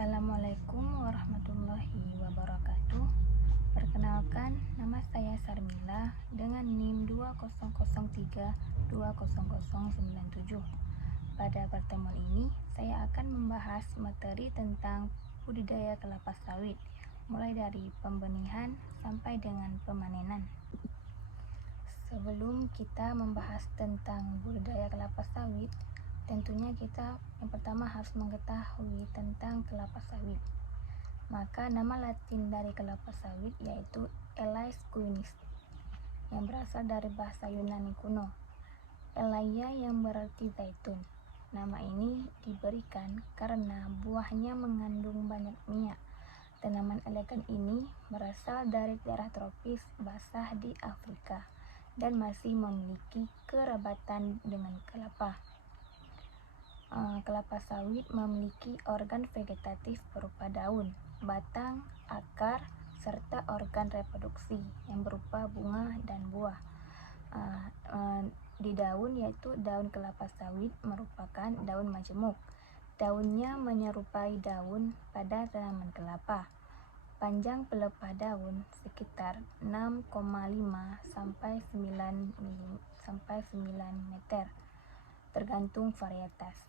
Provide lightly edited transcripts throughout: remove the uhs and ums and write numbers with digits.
Assalamualaikum warahmatullahi wabarakatuh. Perkenalkan, nama saya Sarmila dengan NIM 2003200097. Pada pertemuan ini, saya akan membahas materi tentang budidaya kelapa sawit, mulai dari pembenihan sampai dengan pemanenan. Sebelum kita membahas tentang budidaya kelapa sawit, tentunya kita yang pertama harus mengetahui tentang kelapa sawit. Maka nama latin dari kelapa sawit yaitu Elais cuinis, yang berasal dari bahasa Yunani kuno. Elaya yang berarti zaitun. Nama ini diberikan karena buahnya mengandung banyak minyak. Tanaman elegan ini berasal dari daerah tropis basah di Afrika dan masih memiliki kerabatan dengan kelapa. Kelapa sawit memiliki organ vegetatif berupa daun, batang, akar, serta organ reproduksi yang berupa bunga dan buah. Di daun yaitu daun kelapa sawit merupakan daun majemuk. Daunnya menyerupai daun pada tanaman kelapa. Panjang pelepah daun sekitar 6,5 sampai 9 meter, tergantung varietas.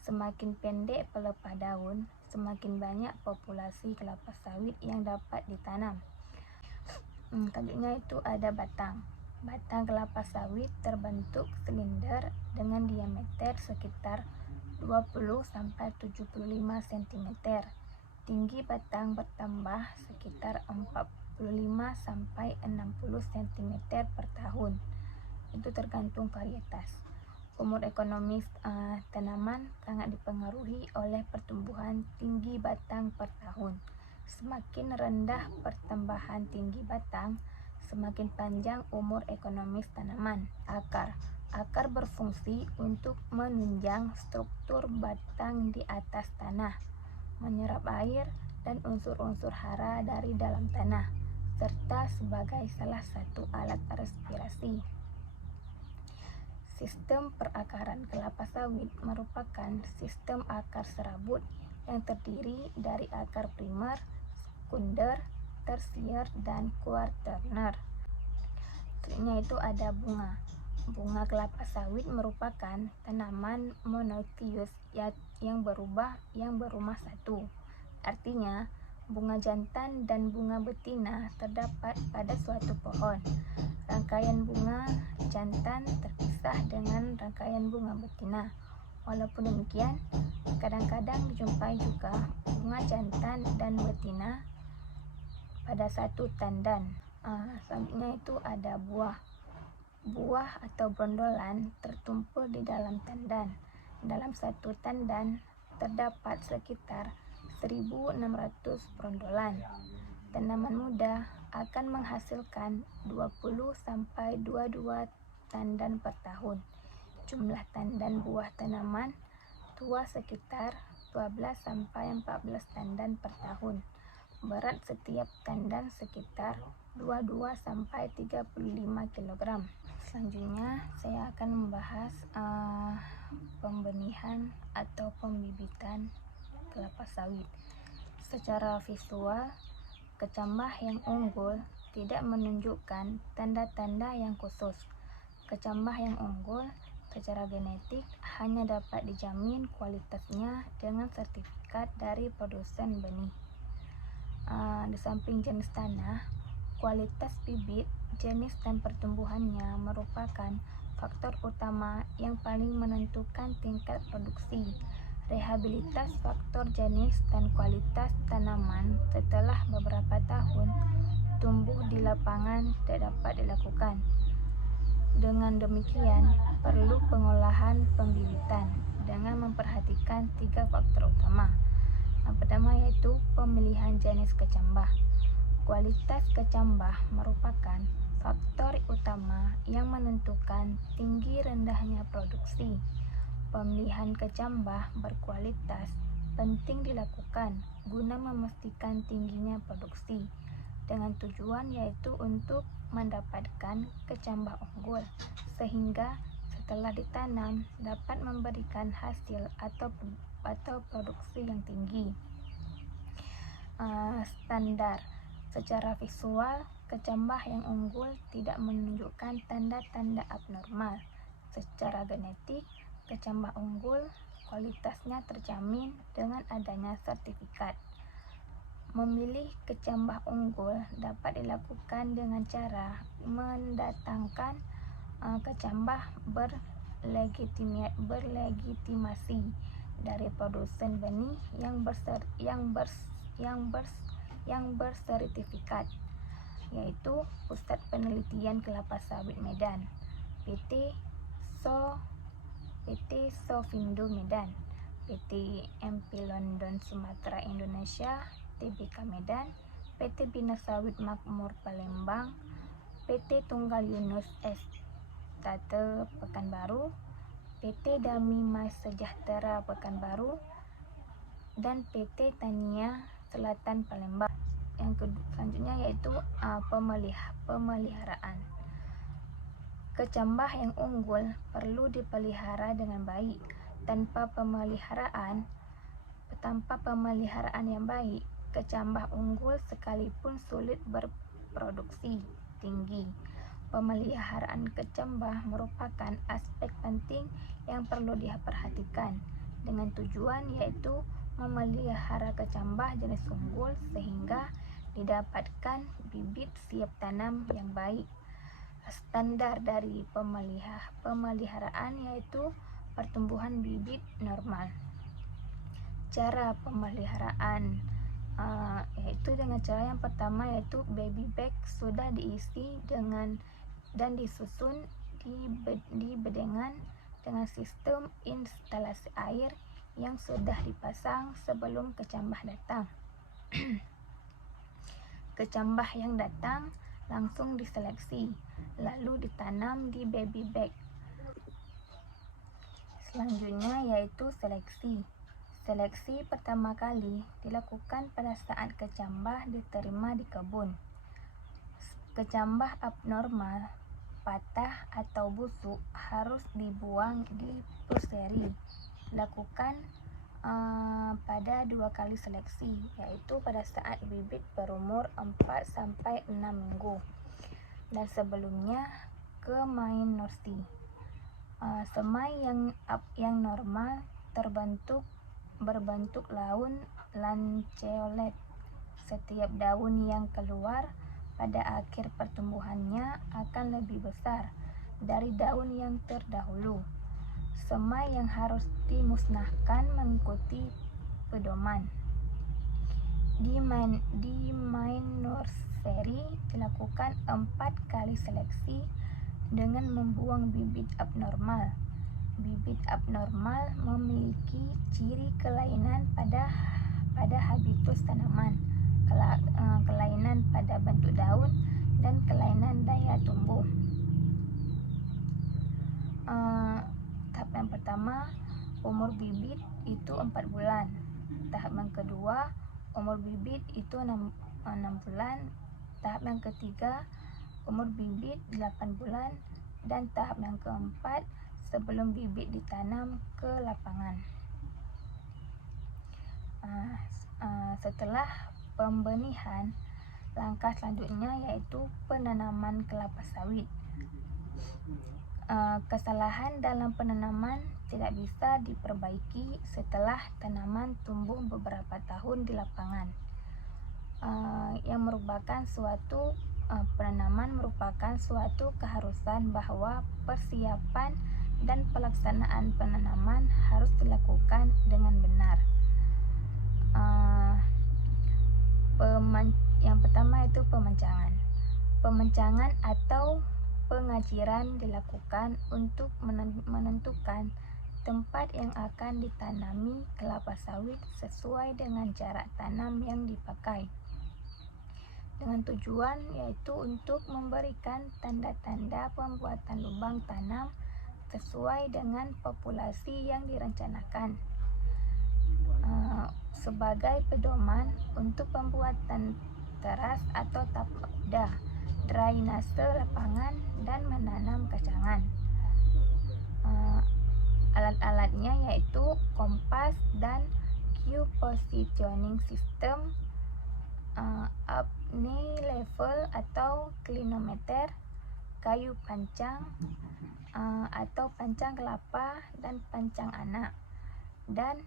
Semakin pendek pelepah daun, semakin banyak populasi kelapa sawit yang dapat ditanam. Selanjutnya itu ada batang. Batang kelapa sawit terbentuk silinder dengan diameter sekitar 20 sampai 75 cm. Tinggi batang bertambah sekitar 45 sampai 60 cm per tahun. Itu tergantung varietas. Umur ekonomis tanaman sangat dipengaruhi oleh pertumbuhan tinggi batang per tahun. Semakin rendah pertambahan tinggi batang, semakin panjang umur ekonomis tanaman. Akar berfungsi untuk menunjang struktur batang di atas tanah, menyerap air dan unsur-unsur hara dari dalam tanah, serta sebagai salah satu alat respirasi. Sistem perakaran kelapa sawit merupakan sistem akar serabut yang terdiri dari akar primer, sekunder, tersier, dan kuaterner. Selanjutnya itu ada bunga. Bunga kelapa sawit merupakan tanaman monoecious yang berumah satu. Artinya, bunga jantan dan bunga betina terdapat pada suatu pohon. Rangkaian bunga jantan terpisah dengan rangkaian bunga betina. Walaupun demikian, kadang-kadang dijumpai juga bunga jantan dan betina pada satu tandan. Selanjutnya itu ada buah. Buah atau brondolan tertumpul di dalam tandan. Dalam satu tandan terdapat sekitar 1.600 brondolan. Tanaman muda akan menghasilkan 20 sampai 22 tandan per tahun. Jumlah tandan buah tanaman tua sekitar 12 sampai 14 tandan per tahun. Berat setiap tandan sekitar 22 sampai 35 kg. Selanjutnya saya akan membahas pembenihan atau pembibitan kelapa sawit. Secara visual, kecambah yang unggul tidak menunjukkan tanda-tanda yang khusus. Kecambah yang unggul secara genetik hanya dapat dijamin kualitasnya dengan sertifikat dari produsen benih. Di samping jenis tanah, kualitas bibit, jenis dan pertumbuhannya merupakan faktor utama yang paling menentukan tingkat produksi. Rehabilitas faktor jenis dan kualitas tanaman setelah beberapa tahun tumbuh di lapangan tidak dapat dilakukan. Dengan demikian, perlu pengolahan pembibitan dengan memperhatikan 3 faktor utama. Yang pertama yaitu pemilihan jenis kecambah. Kualitas kecambah merupakan faktor utama yang menentukan tinggi rendahnya produksi. Pemilihan kecambah berkualitas penting dilakukan guna memastikan tingginya produksi, dengan tujuan yaitu untuk mendapatkan kecambah unggul, sehingga setelah ditanam dapat memberikan hasil atau produksi yang tinggi. Standar. Secara visual, kecambah yang unggul tidak menunjukkan tanda-tanda abnormal. Secara genetik, kecambah unggul kualitasnya terjamin dengan adanya sertifikat. Memilih kecambah unggul dapat dilakukan dengan cara mendatangkan kecambah berlegitimasi dari produsen benih yang bersertifikat, yaitu Pusat Penelitian Kelapa Sawit Medan, PT Sofindo Medan, PT MP London Sumatera Indonesia, TBK Medan, PT Bina Sawit Makmur Palembang, PT Tunggal Yunus Estate Pekanbaru, PT Dami Mas Sejahtera Pekanbaru, dan PT Tania Selatan Palembang. Yang selanjutnya yaitu pemeliharaan. Kecambah yang unggul perlu dipelihara dengan baik. Tanpa pemeliharaan yang baik, kecambah unggul sekalipun sulit berproduksi tinggi. Pemeliharaan kecambah merupakan aspek penting yang perlu diperhatikan dengan tujuan yaitu memelihara kecambah jenis unggul sehingga didapatkan bibit siap tanam yang baik. Standar dari pemeliharaan yaitu pertumbuhan bibit normal. Cara pemeliharaan yaitu dengan cara yang pertama yaitu baby bag sudah diisi dan disusun di bedengan dengan sistem instalasi air yang sudah dipasang sebelum kecambah datang. Kecambah yang datang langsung diseleksi, lalu ditanam di baby bag. Selanjutnya yaitu seleksi. Seleksi pertama kali dilakukan pada saat kecambah diterima di kebun. Kecambah abnormal, patah atau busuk harus dibuang di puseri. Lakukan pada 2 kali seleksi, yaitu pada saat bibit berumur 4-6 minggu dan sebelumnya ke minority. Semai yang normal berbentuk daun lanceolate. Setiap daun yang keluar pada akhir pertumbuhannya akan lebih besar dari daun yang terdahulu. Semai yang harus dimusnahkan mengikuti pedoman. Di minority dilakukan 4 kali seleksi dengan membuang bibit abnormal. Bibit abnormal memiliki ciri kelainan pada habitus tanaman, kelainan pada bentuk daun, dan kelainan daya tumbuh. Tahap yang pertama, umur bibit itu 4 bulan. Tahap yang kedua, umur bibit itu 6 bulan. Tahap yang ketiga, umur bibit 8 bulan. Dan tahap yang keempat, sebelum bibit ditanam ke lapangan. Setelah pembenihan, langkah selanjutnya yaitu penanaman kelapa sawit. Kesalahan dalam penanaman tidak bisa diperbaiki setelah tanaman tumbuh beberapa tahun di lapangan. Penanaman merupakan suatu keharusan bahwa persiapan dan pelaksanaan penanaman harus dilakukan dengan benar. Yang pertama itu pemencangan. Pemencangan atau pengajiran dilakukan untuk menentukan tempat yang akan ditanami kelapa sawit sesuai dengan jarak tanam yang dipakai, dengan tujuan yaitu untuk memberikan tanda-tanda pembuatan lubang tanam sesuai dengan populasi yang direncanakan. Sebagai pedoman untuk pembuatan teras atau tapak kuda, drainase lapangan, dan menanam kacangan. Alat-alatnya yaitu kompas dan Q positioning system, apni level atau klinometer, kayu pancang atau pancang kelapa dan pancang anak, dan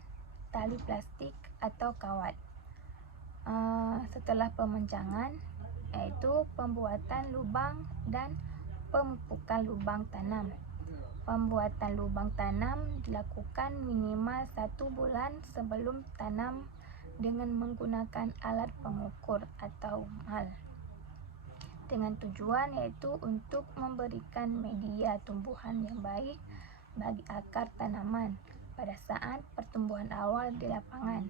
tali plastik atau kawat. Setelah pemancangan, yaitu pembuatan lubang dan pemupukan lubang tanam. Pembuatan lubang tanam dilakukan minimal 1 bulan sebelum tanam dengan menggunakan alat pengukur atau mal, dengan tujuan yaitu untuk memberikan media tumbuhan yang baik bagi akar tanaman pada saat pertumbuhan awal di lapangan,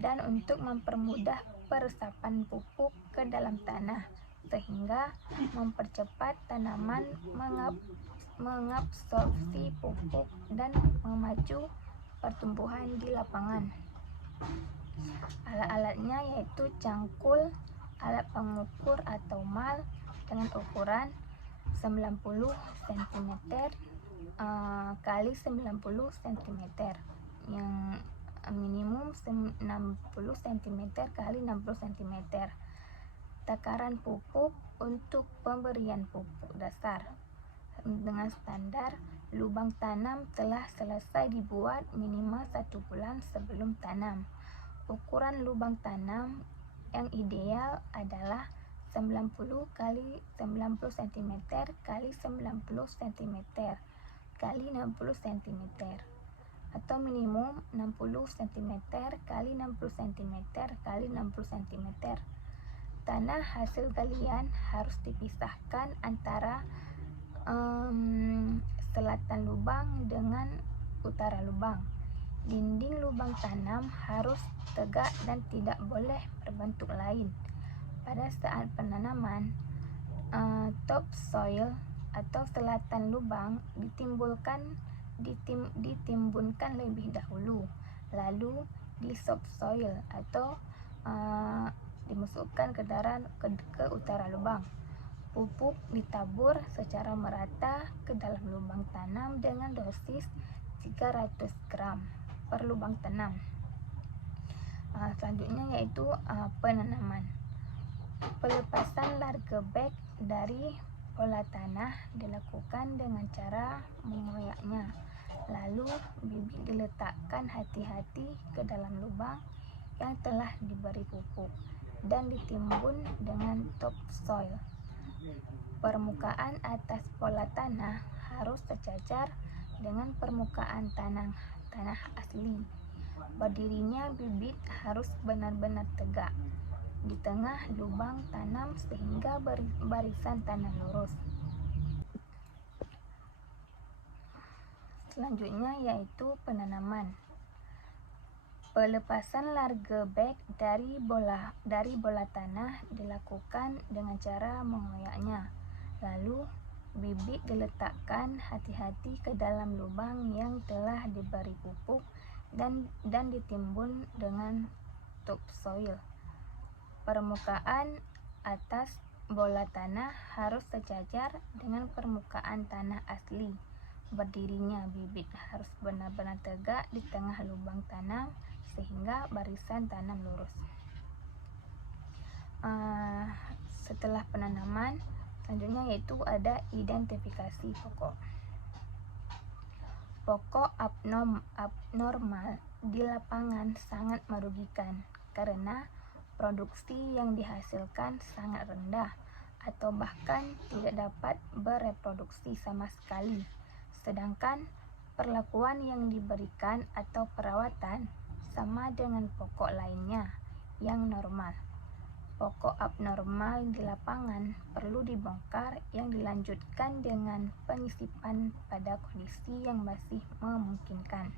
dan untuk mempermudah peresapan pupuk ke dalam tanah sehingga mempercepat tanaman mengabsorpsi pupuk dan memacu pertumbuhan di lapangan. Alat-alatnya yaitu cangkul, alat pengukur atau mal dengan ukuran 90 cm kali 90 cm, yang minimum 60 cm kali 60 cm. Takaran pupuk untuk pemberian pupuk dasar dengan standar lubang tanam telah selesai dibuat minimal 1 bulan sebelum tanam. Ukuran lubang tanam yang ideal adalah 90 kali 90 cm kali 90 cm kali 60 cm atau minimum 60 cm kali 60 cm kali 60 cm. Tanah hasil galian harus dipisahkan antara selatan lubang dengan utara lubang. Dinding lubang tanam harus tegak dan tidak boleh berbentuk lain. Pada saat penanaman, topsoil atau selatan lubang ditimbunkan lebih dahulu, lalu di subsoil atau dimasukkan ke utara lubang. Pupuk ditabur secara merata ke dalam lubang tanam dengan dosis 300 gram per lubang tanam. Selanjutnya yaitu penanaman. Pelepasan large bag dari pola tanah dilakukan dengan cara mengoyaknya, lalu bibit diletakkan hati-hati ke dalam lubang yang telah diberi pupuk dan ditimbun dengan topsoil. Permukaan atas pola tanah harus sejajar dengan permukaan tanah asli. Berdirinya bibit harus benar-benar tegak di tengah lubang tanam sehingga barisan tanam lurus. Selanjutnya yaitu penanaman. Pelepasan large bag dari bola tanah dilakukan dengan cara mengoyaknya, lalu bibit diletakkan hati-hati ke dalam lubang yang telah diberi pupuk dan ditimbun dengan topsoil. Permukaan atas bola tanah harus sejajar dengan permukaan tanah asli. Berdirinya bibit harus benar-benar tegak di tengah lubang tanam sehingga barisan tanam lurus. Setelah penanaman, selanjutnya yaitu ada identifikasi pokok. Pokok abnormal di lapangan sangat merugikan karena produksi yang dihasilkan sangat rendah atau bahkan tidak dapat bereproduksi sama sekali. Sedangkan perlakuan yang diberikan atau perawatan sama dengan pokok lainnya yang normal. Pokok abnormal di lapangan perlu dibongkar yang dilanjutkan dengan penyisipan pada kondisi yang masih memungkinkan.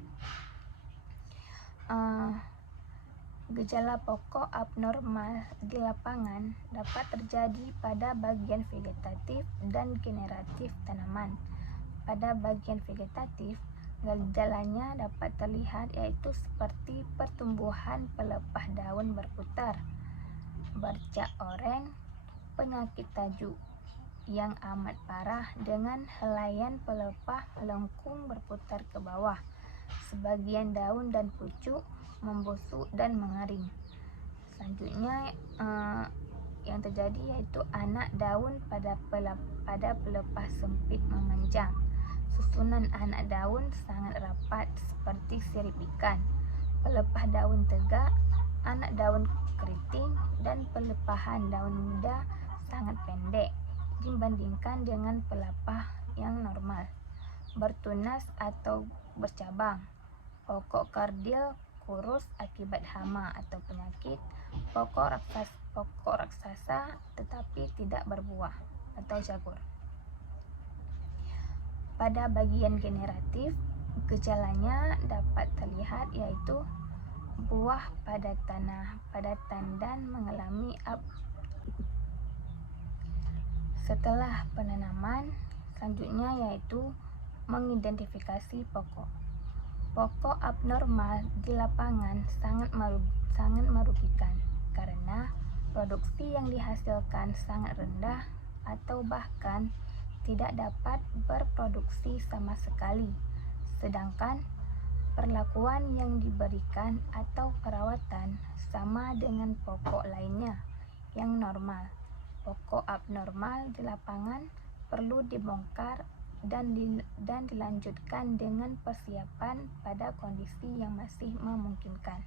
Gejala pokok abnormal di lapangan dapat terjadi pada bagian vegetatif dan generatif tanaman. Pada bagian vegetatif, gejalanya dapat terlihat yaitu seperti pertumbuhan pelepah daun berputar, bercak oranye, penyakit tajuk yang amat parah dengan helaian pelepah melengkung berputar ke bawah. Sebagian daun dan pucuk membusuk dan mengering. Selanjutnya yang terjadi yaitu anak daun pada pelepah sempit memanjang. Susunan anak daun sangat rapat seperti sirip ikan. Pelepah daun tegak, anak daun keriting, dan pelepahan daun muda sangat pendek dibandingkan dengan pelepah yang normal. Bertunas atau bercabang. Pokok kerdil kurus akibat hama atau penyakit. Pokok raksasa tetapi tidak berbuah atau jagur. Pada bagian generatif, gejalanya dapat terlihat yaitu buah pada tanah padatan dan mengalami setelah penanaman. Selanjutnya yaitu mengidentifikasi pokok. Pokok abnormal di lapangan sangat merugikan karena produksi yang dihasilkan sangat rendah atau bahkan tidak dapat berproduksi sama sekali, sedangkan perlakuan yang diberikan atau perawatan sama dengan pokok lainnya yang normal. Pokok abnormal di lapangan perlu dibongkar dan dilanjutkan dengan persiapan pada kondisi yang masih memungkinkan.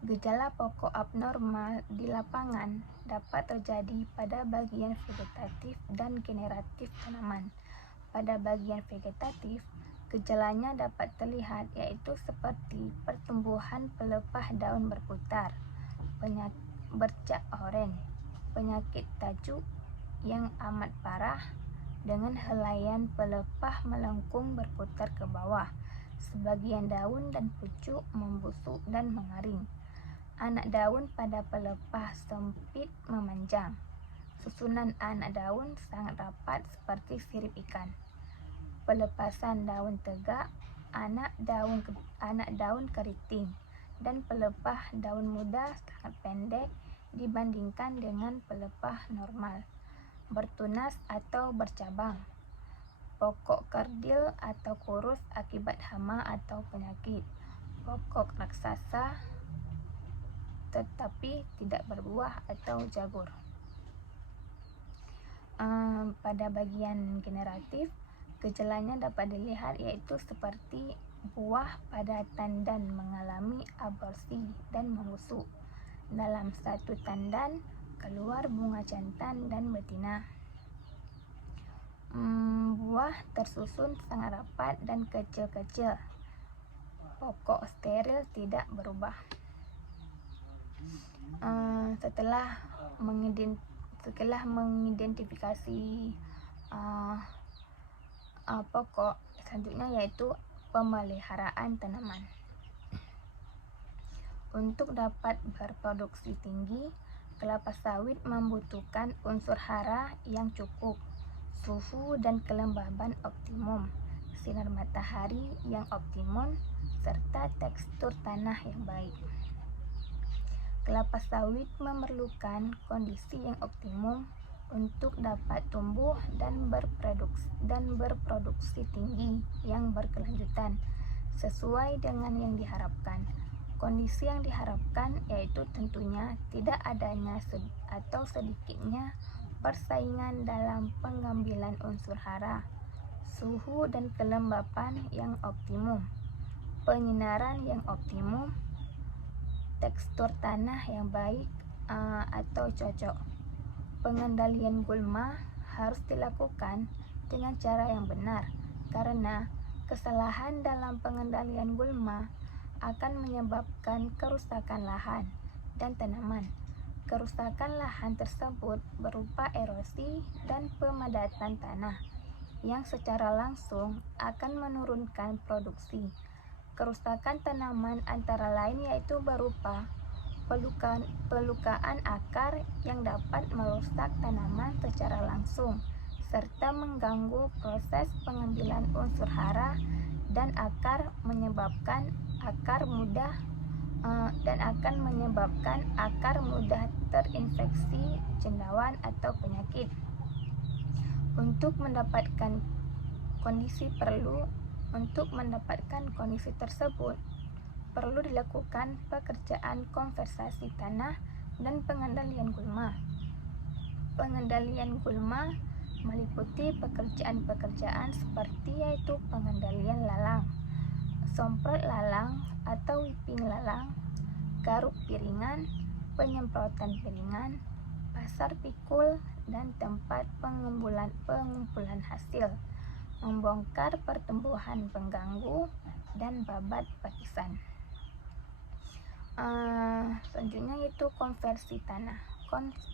Gejala pokok abnormal di lapangan dapat terjadi pada bagian vegetatif dan generatif tanaman. Pada bagian vegetatif, gejalanya dapat terlihat yaitu seperti pertumbuhan pelepah daun berputar, bercak oranye, penyakit tajuk yang amat parah dengan helaian pelepah melengkung berputar ke bawah, sebagian daun dan pucuk membusuk dan mengering. Anak daun pada pelepah sempit memanjang. Susunan anak daun sangat rapat seperti sirip ikan. Pelepasan daun tegak, anak daun keriting, dan pelepah daun muda sangat pendek dibandingkan dengan pelepah normal. Bertunas atau bercabang. Pokok kerdil atau kurus akibat hama atau penyakit. Pokok raksasa tetapi tidak berbuah atau jagur. Pada bagian generatif, gejalanya dapat dilihat yaitu seperti buah pada tandan mengalami aborsi dan membusuk. Dalam satu tandan keluar bunga jantan dan betina. Buah tersusun sangat rapat dan kecil-kecil. Pokok steril tidak berubah. Setelah mengidentifikasi pokok, selanjutnya yaitu pemeliharaan tanaman. Untuk dapat berproduksi tinggi, kelapa sawit membutuhkan unsur hara yang cukup, suhu dan kelembaban optimum, sinar matahari yang optimum, serta tekstur tanah yang baik. Kelapa sawit memerlukan kondisi yang optimum untuk dapat tumbuh dan berproduksi tinggi yang berkelanjutan sesuai dengan yang diharapkan. Kondisi yang diharapkan yaitu tentunya tidak adanya atau sedikitnya persaingan dalam pengambilan unsur hara, suhu dan kelembapan yang optimum, penyinaran yang optimum, tekstur tanah yang baik atau cocok. Pengendalian gulma harus dilakukan dengan cara yang benar, karena kesalahan dalam pengendalian gulma akan menyebabkan kerusakan lahan dan tanaman. Kerusakan lahan tersebut berupa erosi dan pemadatan tanah yang secara langsung akan menurunkan produksi. Kerusakan tanaman antara lain yaitu berupa pelukaan akar yang dapat merusak tanaman secara langsung serta mengganggu proses pengambilan unsur hara dan akan menyebabkan akar mudah terinfeksi cendawan atau penyakit. Untuk mendapatkan kondisi tersebut, perlu dilakukan pekerjaan konservasi tanah dan pengendalian gulma. Pengendalian gulma meliputi pekerjaan-pekerjaan seperti yaitu pengendalian lalang, semprot lalang atau whipping lalang, garuk piringan, penyemprotan piringan, pasar pikul, dan tempat pengumpulan hasil, membongkar pertumbuhan pengganggu, dan babat pakisan. Selanjutnya yaitu konversi tanah,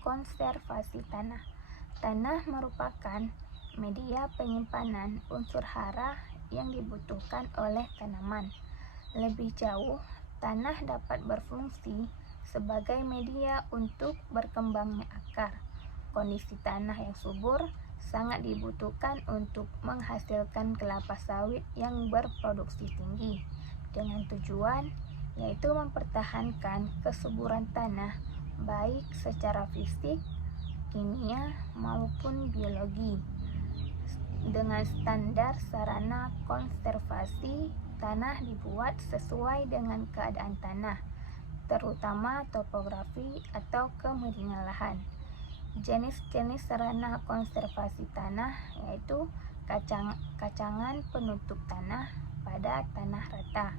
konservasi tanah. Tanah merupakan media penyimpanan unsur hara yang dibutuhkan oleh tanaman. Lebih jauh, tanah dapat berfungsi sebagai media untuk berkembangnya akar. Kondisi tanah yang subur sangat dibutuhkan untuk menghasilkan kelapa sawit yang berproduksi tinggi, dengan tujuan yaitu mempertahankan kesuburan tanah baik secara fisik, kimia, maupun biologi. Dengan standar sarana konservasi, tanah dibuat sesuai dengan keadaan tanah, terutama topografi atau kemiringan lahan. Jenis-jenis sarana konservasi tanah yaitu kacangan penutup tanah pada tanah rata,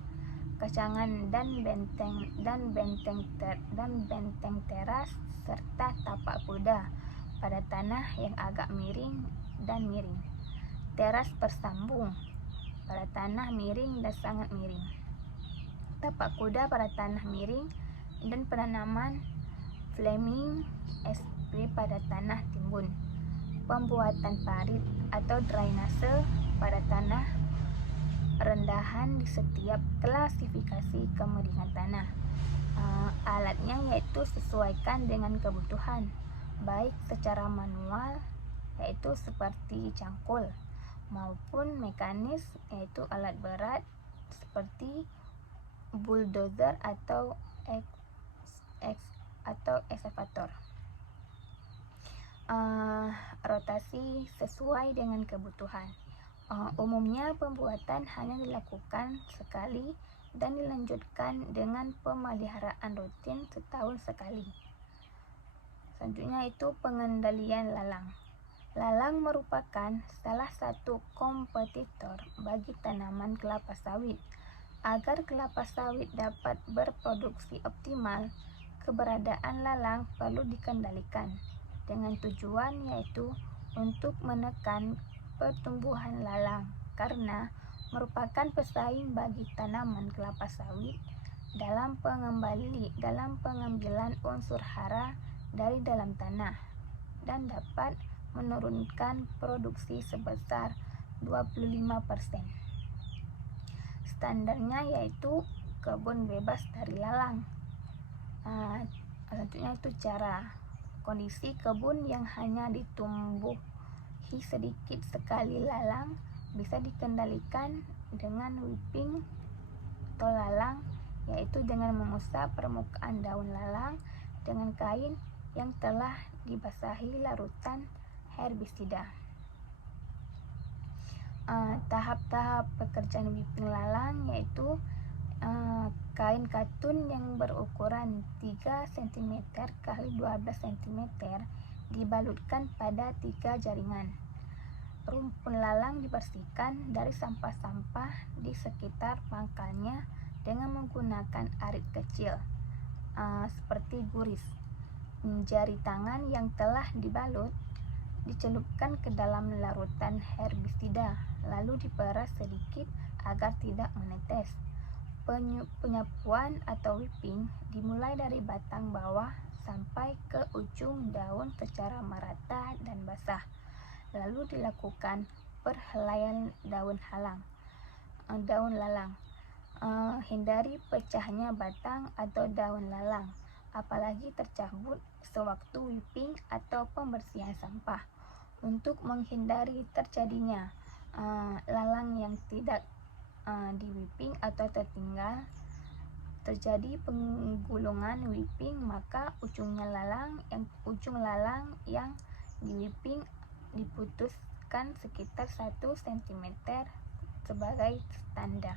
kacangan dan benteng teras, serta tapak kuda pada tanah yang agak miring dan miring. Teras bersambung pada tanah miring dan sangat miring. Tapak kuda pada tanah miring, dan penanaman Fleming SP pada tanah timbun. Pembuatan parit atau drainase pada tanah rendahan di setiap klasifikasi kemiringan tanah. Alatnya yaitu sesuaikan dengan kebutuhan, baik secara manual yaitu seperti cangkul, maupun mekanis yaitu alat berat seperti bulldozer atau ekskavator. Rotasi sesuai dengan kebutuhan. Umumnya pembuatan hanya dilakukan sekali dan dilanjutkan dengan pemeliharaan rutin setahun sekali. Selanjutnya itu pengendalian lalang. Lalang merupakan salah satu kompetitor bagi tanaman kelapa sawit. Agar kelapa sawit dapat berproduksi optimal, keberadaan lalang perlu dikendalikan dengan tujuan yaitu untuk menekan pertumbuhan lalang, karena merupakan pesaing bagi tanaman kelapa sawit dalam pengambilan unsur hara dari dalam tanah, dan dapat menurunkan produksi sebesar 25%. Standarnya yaitu kebun bebas dari lalang. Selanjutnya itu cara kondisi kebun yang hanya ditumbuhi sedikit sekali lalang bisa dikendalikan dengan whipping atau lalang, yaitu dengan mengusap permukaan daun lalang dengan kain yang telah dibasahi larutan herbisida. Tahap-tahap pekerjaan whipping lalang yaitu kain katun yang berukuran 3 cm x 12 cm dibalutkan pada 3 jaringan. Rumpun lalang dibersihkan dari sampah-sampah di sekitar pangkalnya dengan menggunakan arit kecil seperti guris. Jari tangan yang telah dibalut dicelupkan ke dalam larutan herbisida, lalu diperas sedikit agar tidak menetes. Penyapuan atau whipping dimulai dari batang bawah sampai ke ujung daun secara merata dan basah, lalu dilakukan perhelaian daun lalang. Hindari pecahnya batang atau daun lalang, apalagi tercabut sewaktu whipping atau pembersihan sampah. Untuk menghindari terjadinya lalang yang tidak di whipping atau terjadi penggulungan whipping, maka ujung lalang yang di whipping diputuskan sekitar 1 cm sebagai standar.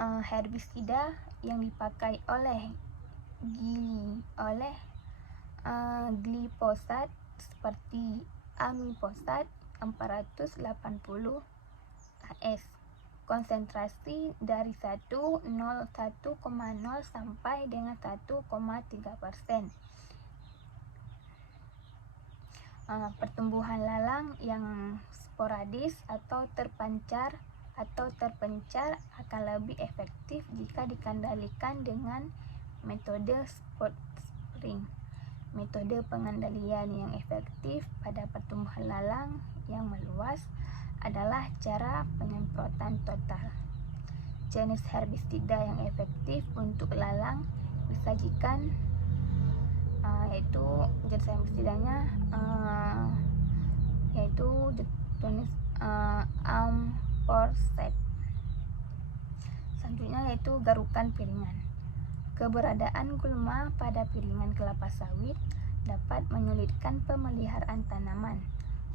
herbisida yang dipakai oleh glifosat seperti amifosat 480 AS. Konsentrasi dari 1,0 sampai dengan 1,3%. Pertumbuhan lalang yang sporadis atau terpencar akan lebih efektif jika dikendalikan dengan metode spot spraying. Metode pengendalian yang efektif pada pertumbuhan lalang yang meluas adalah cara penyemprotan total. Jenis herbisida yang efektif untuk lalang disajikan yaitu jenis herbisidanya yaitu jenis amforset. Selanjutnya yaitu garukan piringan. Keberadaan gulma pada piringan kelapa sawit dapat menyulitkan pemeliharaan tanaman.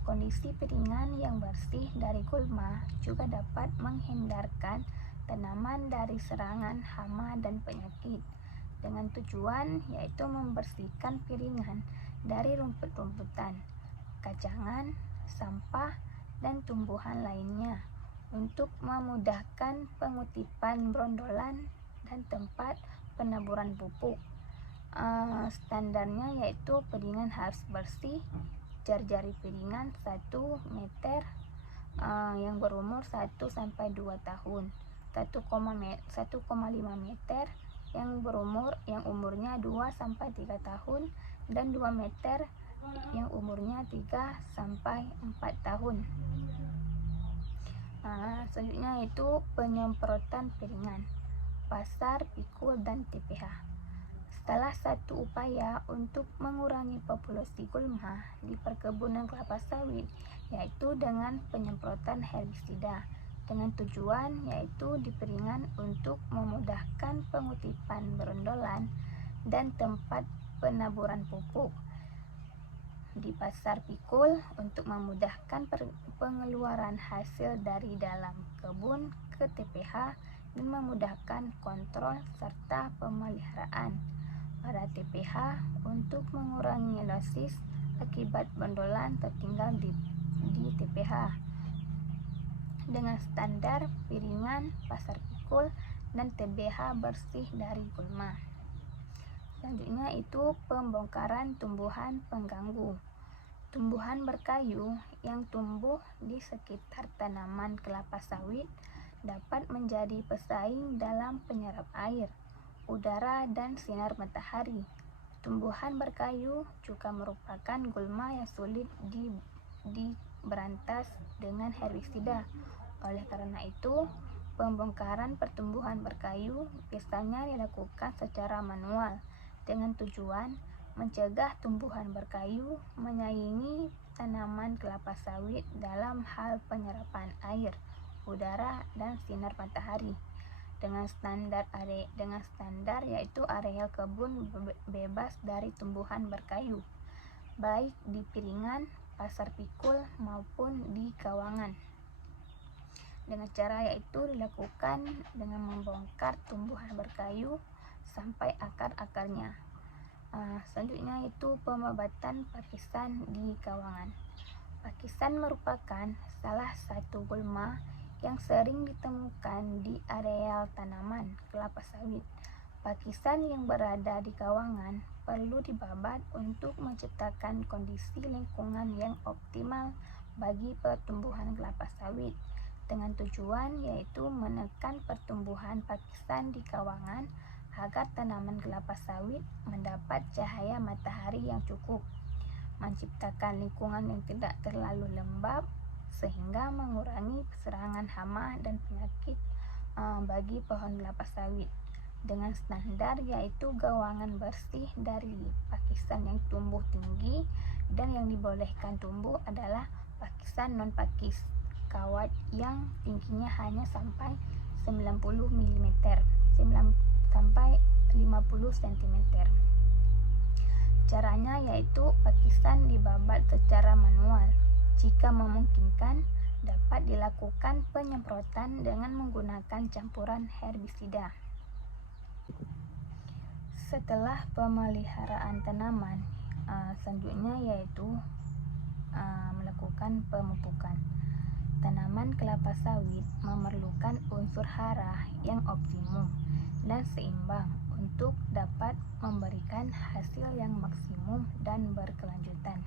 Kondisi piringan yang bersih dari gulma juga dapat menghindarkan tanaman dari serangan hama dan penyakit, dengan tujuan yaitu membersihkan piringan dari rumput-rumputan, kacangan, sampah, dan tumbuhan lainnya untuk memudahkan pengutipan brondolan dan tempat penaburan pupuk. Standarnya yaitu piringan harus bersih, jari-jari piringan 1 meter yang berumur 1 sampai 2 tahun, 1,5 meter yang umurnya 2 sampai 3 tahun, dan 2 meter yang umurnya 3 sampai 4 tahun. Selanjutnya itu penyemprotan piringan, pasar, pikul, dan TPH. Salah satu upaya untuk mengurangi populasi gulma di perkebunan kelapa sawit yaitu dengan penyemprotan herbisida, dengan tujuan yaitu di piringan untuk memudahkan pengutipan brondolan dan tempat penaburan pupuk, di pasar pikul untuk memudahkan pengeluaran hasil dari dalam kebun ke TPH dan memudahkan kontrol serta pemeliharaan. Pada TPH untuk mengurangi losis akibat brondolan tertinggal di TPH dengan standar piringan, pasar pikul, dan TBH bersih dari gulma. Selanjutnya itu pembongkaran tumbuhan pengganggu. Tumbuhan berkayu yang tumbuh di sekitar tanaman kelapa sawit dapat menjadi pesaing dalam penyerap air, udara, dan sinar matahari. Tumbuhan berkayu juga merupakan gulma yang sulit diberantas dengan herbisida. Oleh karena itu, pembongkaran pertumbuhan berkayu biasanya dilakukan secara manual dengan tujuan mencegah tumbuhan berkayu menyaingi tanaman kelapa sawit dalam hal penyerapan air, udara, dan sinar matahari. Dengan standar yaitu areal kebun bebas dari tumbuhan berkayu, baik di piringan, pasar pikul, maupun di kawangan. Dengan cara yaitu dilakukan dengan membongkar tumbuhan berkayu sampai akar-akarnya. Selanjutnya itu pemobatan pakisan di kawangan. Pakisan merupakan salah satu gulma yang sering ditemukan di areal tanaman kelapa sawit. Pakisan yang berada di kawangan perlu dibabat untuk menciptakan kondisi lingkungan yang optimal bagi pertumbuhan kelapa sawit, dengan tujuan yaitu menekan pertumbuhan pakisan di kawangan agar tanaman kelapa sawit mendapat cahaya matahari yang cukup, menciptakan lingkungan yang tidak terlalu lembab sehingga mengurangi serangan hama dan penyakit bagi pohon kelapa sawit, dengan standar yaitu gawangan bersih dari pakisan yang tumbuh tinggi, dan yang dibolehkan tumbuh adalah pakisan non-pakis kawat yang tingginya hanya sampai 90 mm sampai 50 cm. Caranya yaitu pakisan dibabat secara manual jika memungkinkan dapat dilakukan penyemprotan dengan menggunakan campuran herbisida. Setelah pemeliharaan tanaman, selanjutnya yaitu melakukan pemupukan. Tanaman kelapa sawit memerlukan unsur hara yang optimum dan seimbang untuk dapat memberikan hasil yang maksimum dan berkelanjutan.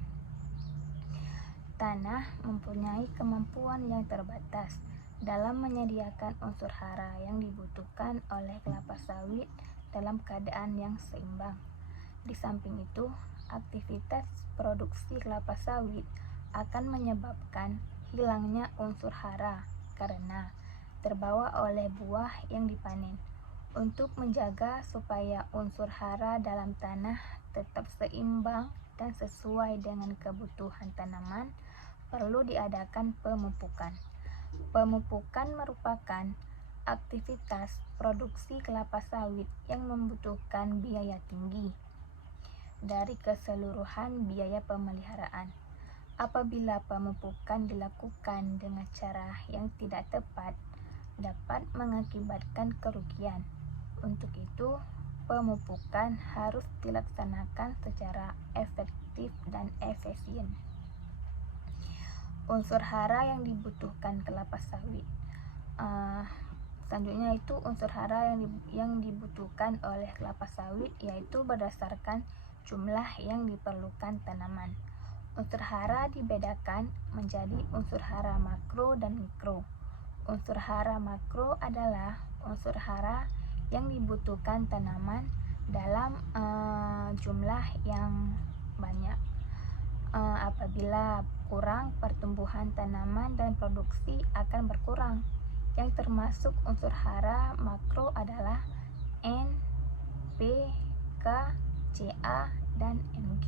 Tanah mempunyai kemampuan yang terbatas dalam menyediakan unsur hara yang dibutuhkan oleh kelapa sawit dalam keadaan yang seimbang. Di samping itu, aktivitas produksi kelapa sawit akan menyebabkan hilangnya unsur hara karena terbawa oleh buah yang dipanen. Untuk menjaga supaya unsur hara dalam tanah tetap seimbang dan sesuai dengan kebutuhan tanaman, perlu diadakan pemupukan. Pemupukan merupakan aktivitas produksi kelapa sawit yang membutuhkan biaya tinggi dari keseluruhan biaya pemeliharaan. Apabila pemupukan dilakukan dengan cara yang tidak tepat, dapat mengakibatkan kerugian. Untuk itu, pemupukan harus dilaksanakan secara efektif dan efisien. Unsur hara yang dibutuhkan kelapa sawit. Selanjutnya itu unsur hara yang dibutuhkan oleh kelapa sawit yaitu berdasarkan jumlah yang diperlukan tanaman. Unsur hara dibedakan menjadi unsur hara makro dan mikro. Unsur hara makro adalah unsur hara yang dibutuhkan tanaman dalam jumlah yang banyak. Apabila kurang, pertumbuhan tanaman dan produksi akan berkurang. Yang termasuk unsur hara makro adalah N, P, K, Ca, dan Mg.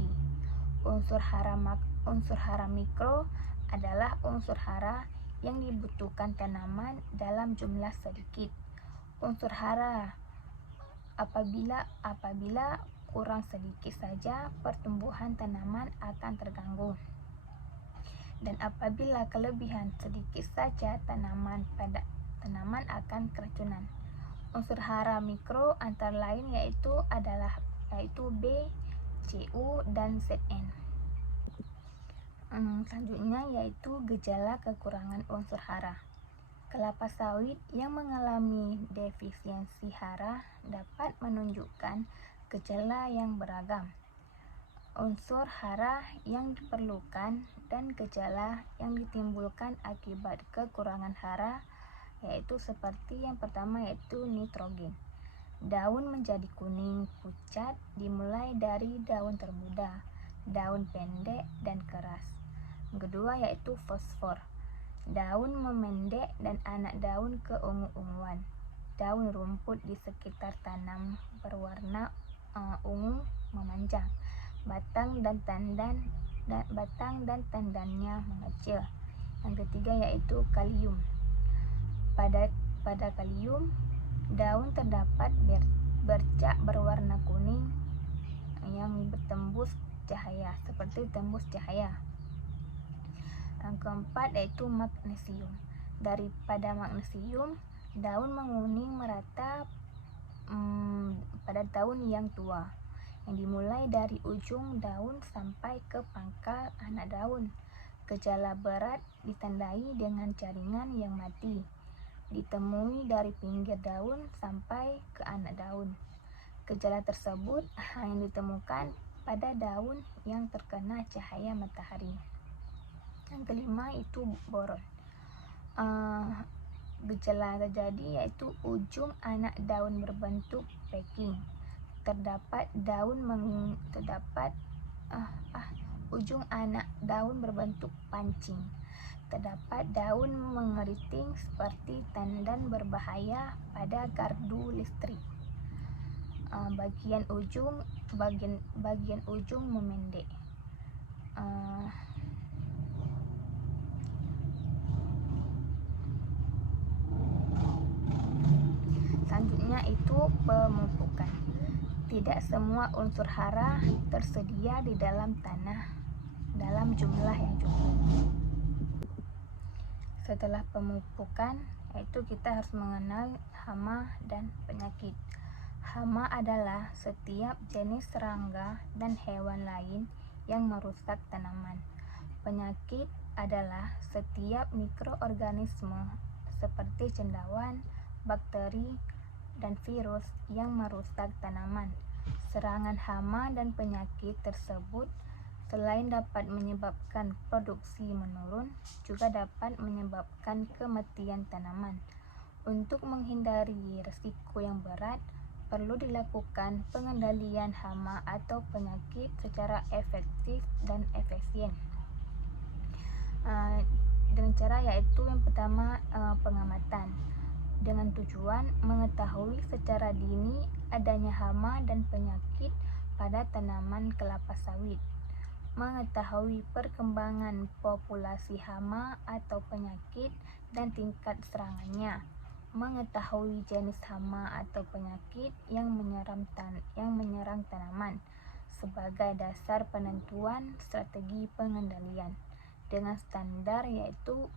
Unsur hara mikro adalah unsur hara yang dibutuhkan tanaman dalam jumlah sedikit. Unsur hara apabila kurang sedikit saja, pertumbuhan tanaman akan terganggu. Dan apabila kelebihan sedikit saja, tanaman akan keracunan. Unsur hara mikro antara lain yaitu B, Cu, dan Zn. Selanjutnya yaitu gejala kekurangan unsur hara. Kelapa sawit yang mengalami defisiensi hara dapat menunjukkan gejala yang beragam. Unsur hara yang diperlukan dan gejala yang ditimbulkan akibat kekurangan hara yaitu seperti yang pertama yaitu nitrogen. Daun menjadi kuning pucat dimulai dari daun termuda, daun pendek dan keras. Yang kedua yaitu fosfor. Daun memendek dan anak daun keungu-unguan. Daun rumput di sekitar tanam berwarna ungu memanjang. Batang dan tandannya mengecil. Yang ketiga yaitu kalium. Pada kalium, daun terdapat bercak berwarna kuning yang bertembus cahaya, seperti tembus cahaya. Yang keempat yaitu magnesium. Daripada magnesium, daun menguning merata pada daun yang tua, yang dimulai dari ujung daun sampai ke pangkal anak daun. Gejala berat ditandai dengan jaringan yang mati, ditemui dari pinggir daun sampai ke anak daun. Gejala tersebut hanya ditemukan pada daun yang terkena cahaya matahari. Yang kelima itu boron. Gejala terjadi yaitu ujung anak daun berbentuk packing. Ujung anak daun berbentuk pancing. Terdapat daun mengeriting seperti tandan berbahaya pada gardu listrik. Bagian ujung memendek. Selanjutnya itu pemupukan. Tidak semua unsur hara tersedia di dalam tanah dalam jumlah yang cukup. Setelah pemupukan, yaitu kita harus mengenal hama dan penyakit. Hama adalah setiap jenis serangga dan hewan lain yang merusak tanaman. Penyakit adalah setiap mikroorganisme seperti cendawan, bakteri, dan virus yang merusak tanaman. Serangan hama dan penyakit tersebut selain dapat menyebabkan produksi menurun, juga dapat menyebabkan kematian tanaman. Untuk menghindari risiko yang berat, perlu dilakukan pengendalian hama atau penyakit secara efektif dan efisien. Dengan cara yaitu yang pertama, pengamatan dengan tujuan mengetahui secara dini adanya hama dan penyakit pada tanaman kelapa sawit. Mengetahui perkembangan populasi hama atau penyakit dan tingkat serangannya. Mengetahui jenis hama atau penyakit yang menyerang tanaman sebagai dasar penentuan strategi pengendalian dengan standar yaitu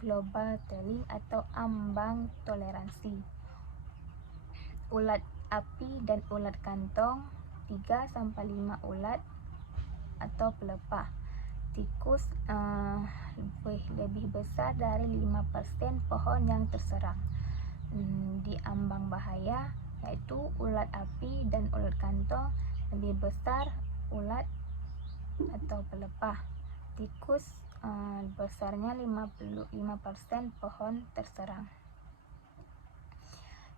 global tailing atau ambang toleransi. Ulat api dan ulat kantong 3-5 ulat atau pelepah. Tikus lebih besar dari 5% pohon yang terserang. Di ambang bahaya yaitu ulat api dan ulat kantong lebih besar ulat atau pelepah. Tikus besarnya 55% pohon terserang.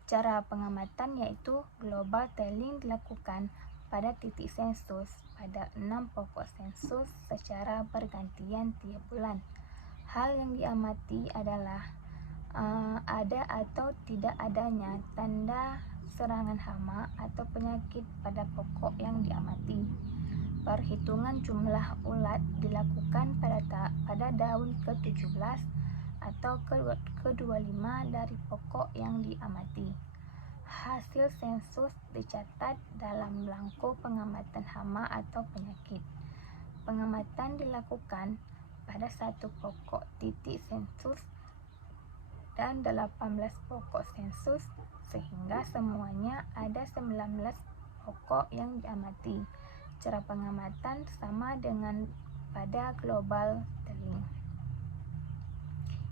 Cara pengamatan yaitu global tailing dilakukan pada titik sensus pada 6 pokok sensus secara bergantian tiap bulan. Hal yang diamati adalah ada atau tidak adanya tanda serangan hama atau penyakit pada pokok yang diamati. Perhitungan jumlah ulat dilakukan pada daun ke-17 atau ke-25 dari pokok yang diamati. Hasil sensus dicatat dalam belangko pengamatan hama atau penyakit. Pengamatan dilakukan pada 1 pokok titik sensus dan 18 pokok sensus sehingga semuanya ada 19 pokok yang diamati. Cara pengamatan sama dengan pada global tailing,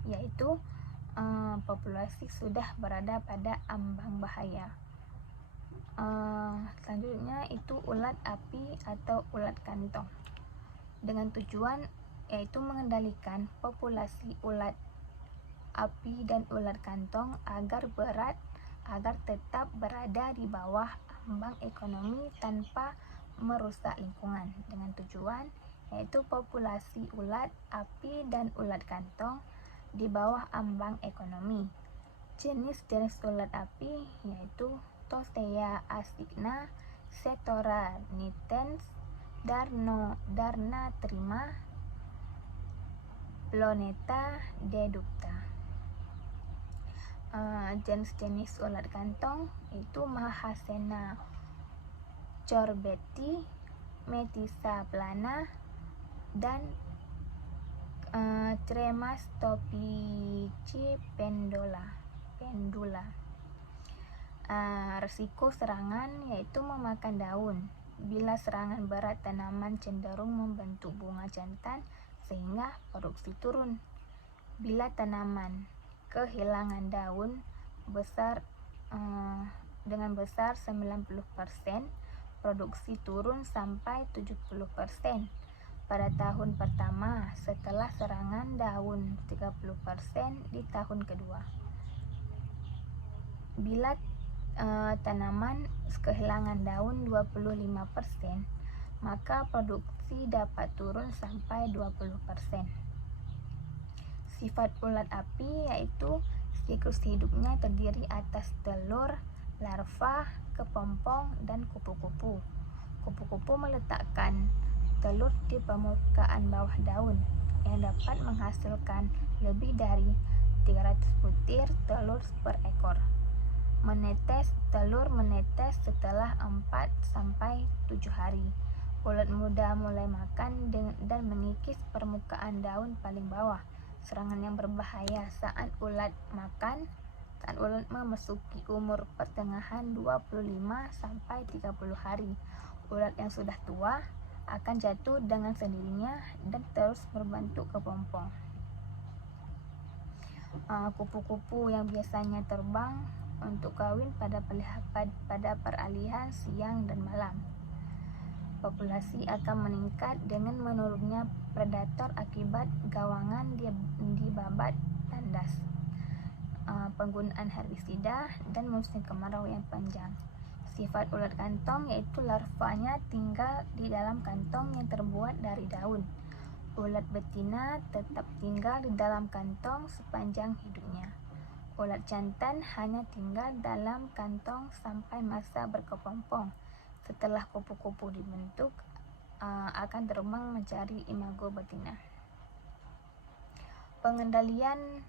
yaitu populasi sudah berada pada ambang bahaya. Selanjutnya itu ulat api atau ulat kantong dengan tujuan yaitu mengendalikan populasi ulat api dan ulat kantong agar tetap berada di bawah ambang ekonomi tanpa merusak lingkungan, dengan tujuan yaitu populasi ulat api dan ulat kantong di bawah ambang ekonomi. Jenis-jenis ulat api yaitu Tostea asigna, Setora nitens, Darnatrima, Ploneta deducta. Jenis-jenis ulat kantong yaitu Mahasena corbeti, Metisa plana, dan Tremastopici pendula. Risiko serangan yaitu memakan daun. Bila serangan berat, tanaman cenderung membentuk bunga jantan sehingga produksi turun. Bila tanaman kehilangan daun dengan besar 90%, produksi turun sampai 70%. Pada tahun pertama setelah serangan daun, 30% di tahun kedua. Bila tanaman kehilangan daun 25%, maka produksi dapat turun sampai 20%. Sifat ulat api yaitu siklus hidupnya terdiri atas telur, larva, kepompong, dan kupu-kupu. Kupu-kupu meletakkan telur di permukaan bawah daun yang dapat menghasilkan lebih dari 300 butir telur per ekor. Telur menetes setelah 4-7 hari. Ulat muda mulai makan dan mengikis permukaan daun paling bawah Serangan yang berbahaya saat ulat memasuki umur pertengahan 25 sampai 30 hari. Ulat yang sudah tua akan jatuh dengan sendirinya dan terus berbentuk kepompong. Kupu-kupu yang biasanya terbang untuk kawin pada peralihan siang dan malam. Populasi akan meningkat dengan menurunnya predator akibat gawangan dibabat tandas, penggunaan herbisida, dan musim kemarau yang panjang. Sifat ulat kantong yaitu larvanya tinggal di dalam kantong yang terbuat dari daun. Ulat betina tetap tinggal di dalam kantong sepanjang hidupnya. Ulat jantan hanya tinggal dalam kantong sampai masa berkepompong. Setelah kupu-kupu dibentuk, akan terbang mencari imago betina. Pengendalian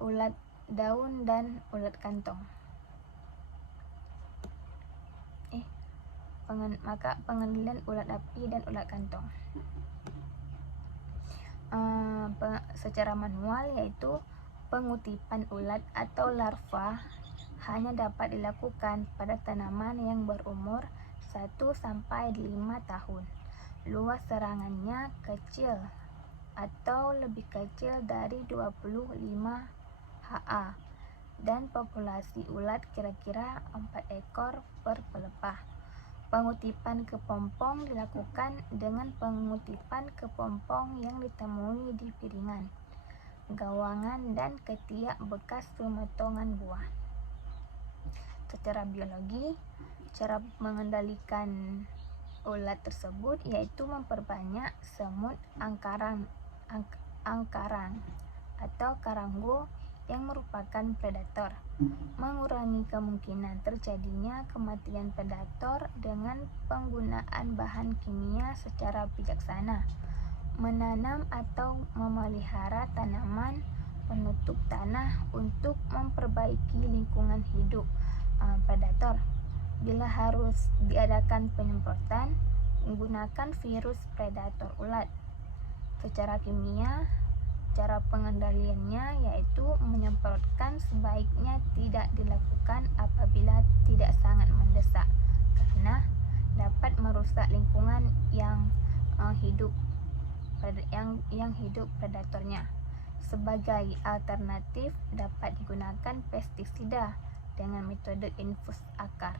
ulat daun dan ulat kantong. Pengendalian ulat api dan ulat kantong secara manual, yaitu pengutipan ulat atau larva hanya dapat dilakukan pada tanaman yang berumur 1-5 tahun. Luas serangannya kecil atau lebih kecil dari 25 ha dan populasi ulat kira-kira 4 ekor per pelepah. Pengutipan kepompong dilakukan dengan pengutipan kepompong yang ditemui di piringan, gawangan, dan ketiak bekas pemotongan buah. Secara biologi, cara mengendalikan ulat tersebut yaitu memperbanyak semut angkarang atau karanggo yang merupakan predator, mengurangi kemungkinan terjadinya kematian predator dengan penggunaan bahan kimia secara bijaksana, menanam atau memelihara tanaman penutup tanah untuk memperbaiki lingkungan hidup predator. Bila harus diadakan penyemprotan, menggunakan virus predator ulat. Secara kimia, cara pengendaliannya yaitu menyemprotkan sebaiknya tidak dilakukan apabila tidak sangat mendesak, karena dapat merusak lingkungan yang hidup predatornya. Sebagai alternatif, dapat digunakan pestisida dengan metode infus akar,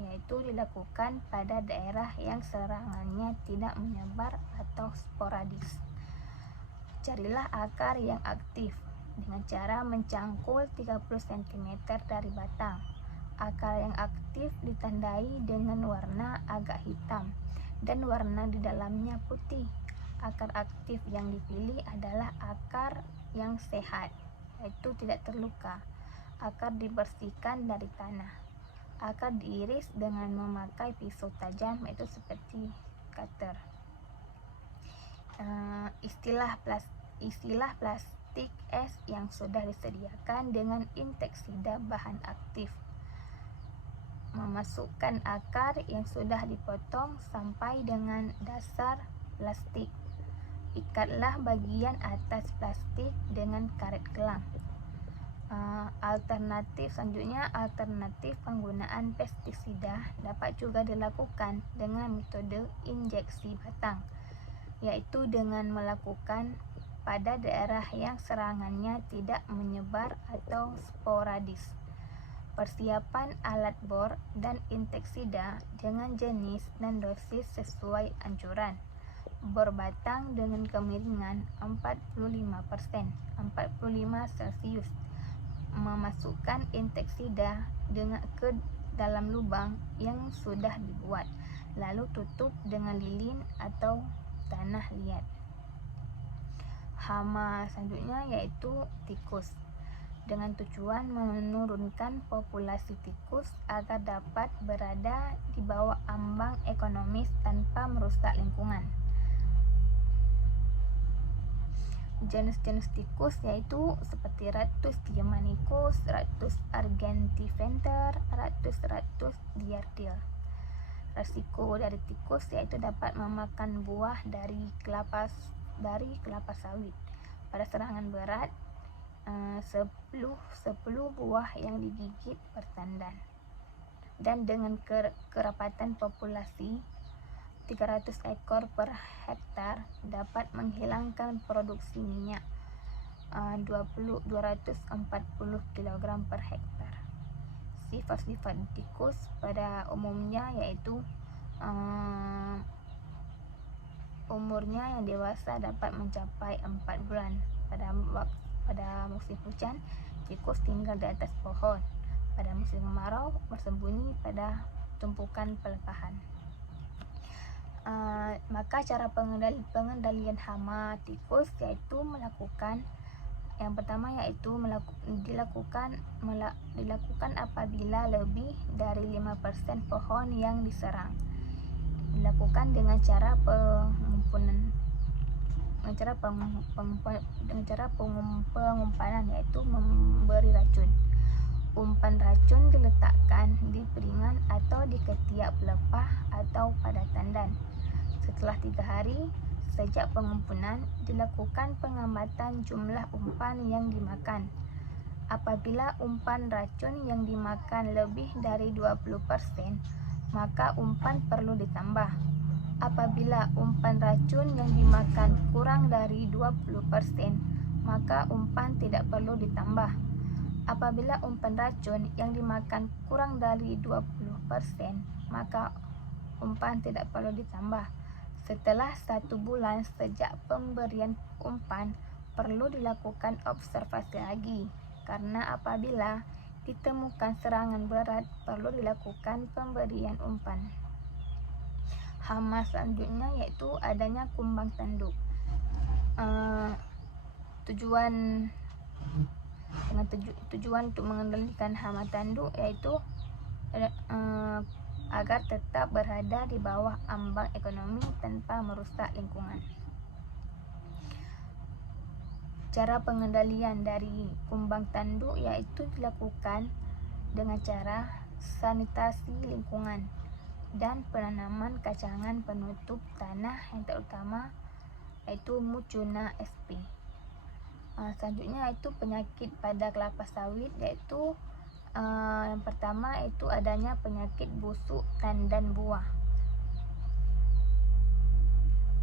yaitu dilakukan pada daerah yang serangannya tidak menyebar atau sporadis. Carilah akar yang aktif dengan cara mencangkul 30 cm dari batang. Akar yang aktif ditandai dengan warna agak hitam dan warna di dalamnya putih. Akar aktif yang dipilih adalah akar yang sehat, yaitu tidak terluka. Akar dibersihkan dari tanah. Akar diiris dengan memakai pisau tajam, yaitu seperti cutter. Istilah plastik es yang sudah disediakan dengan inseksida bahan aktif. Memasukkan akar yang sudah dipotong sampai dengan dasar plastik. Ikatlah bagian atas plastik dengan karet kelam. Alternatif penggunaan pestisida dapat juga dilakukan dengan metode injeksi batang, yaitu dengan melakukan pada daerah yang serangannya tidak menyebar atau sporadis. Persiapan alat bor dan inseksida dengan jenis dan dosis sesuai anjuran. Bor batang dengan kemiringan 45% 45 Celcius. Memasukkan inseksida ke dalam lubang yang sudah dibuat, lalu tutup dengan lilin atau tanah liat. Hama selanjutnya yaitu tikus, dengan tujuan menurunkan populasi tikus agar dapat berada di bawah ambang ekonomis tanpa merusak lingkungan. Jenis-jenis tikus yaitu seperti Rattus germanicus, Rattus argentiventer, Rattus diardil. Resiko dari tikus yaitu dapat memakan buah dari kelapa dari kelapa sawit. Pada serangan berat, 10 buah yang digigit per tandan. Dan dengan kerapatan populasi 300 ekor per hektar dapat menghilangkan produksi minyak 240 kg per hektar. Sifat-sifat tikus pada umumnya yaitu umurnya yang dewasa dapat mencapai 4 bulan. Pada musim hujan, tikus tinggal di atas pohon. Pada musim kemarau, bersembunyi pada tumpukan pelepahan. Maka cara pengendalian hama tikus yaitu yang pertama yaitu dilakukan apabila lebih dari 5% pohon yang diserang. Dilakukan dengan cara pengumpanan yaitu memberi racun. Umpan racun diletakkan di piringan atau di ketiak pelepah atau pada tandan. Setelah 3 hari sejak pengumpulan, dilakukan pengamatan jumlah umpan yang dimakan. Apabila umpan racun yang dimakan lebih dari 20%, maka umpan perlu ditambah. Apabila umpan racun yang dimakan kurang dari 20%, maka umpan tidak perlu ditambah. Apabila umpan racun yang dimakan kurang dari 20%, maka umpan tidak perlu ditambah. Setelah 1 bulan sejak pemberian umpan, perlu dilakukan observasi lagi, karena apabila ditemukan serangan berat, perlu dilakukan pemberian umpan. Hama selanjutnya yaitu adanya kumbang tanduk. Tujuan untuk mengendalikan hama tanduk yaitu agar tetap berada di bawah ambang ekonomi tanpa merusak lingkungan. Cara pengendalian dari kumbang tanduk yaitu dilakukan dengan cara sanitasi lingkungan dan penanaman kacangan penutup tanah yang terutama yaitu Mucuna sp. Selanjutnya yaitu penyakit pada kelapa sawit yaitu yang pertama itu adanya penyakit busuk tandan buah